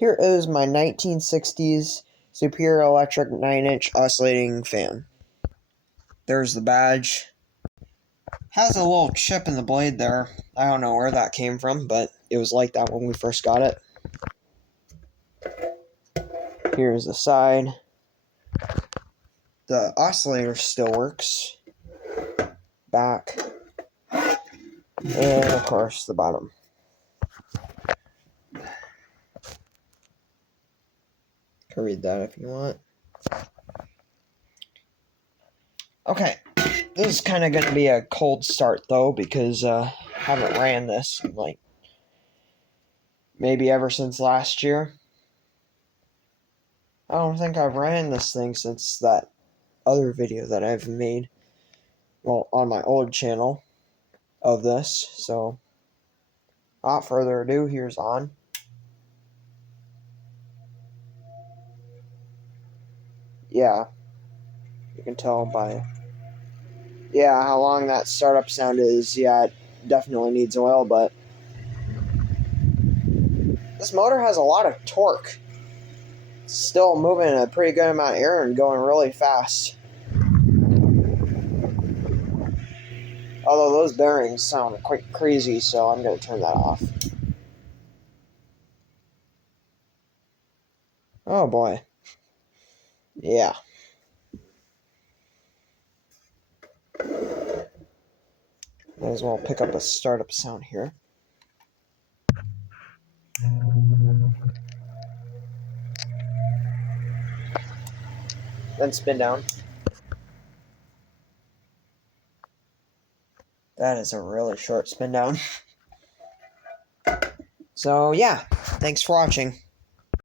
Here is my 1960s Superior Electric 9-inch oscillating fan. There's the badge. Has a little chip in the blade there. I don't know where that came from, but it was like that when we first got it. Here's the side. The oscillator still works. Back. And of course the bottom. You can read that if you want. Okay, this is kind of going to be a cold start though, because I haven't ran this like maybe ever since last year. I don't think I've ran this thing since that other video that I've made, well, on my old channel of this. So without further ado, here's on. Yeah, you can tell by how long that startup sound is. Yeah, it definitely needs oil, but this motor has a lot of torque. It's still moving a pretty good amount of air and going really fast. Although those bearings sound quite crazy, so I'm going to turn that off. Oh boy. Yeah. Might as well pick up a startup sound here. Then spin down. That is a really short spin down. So yeah, thanks for watching.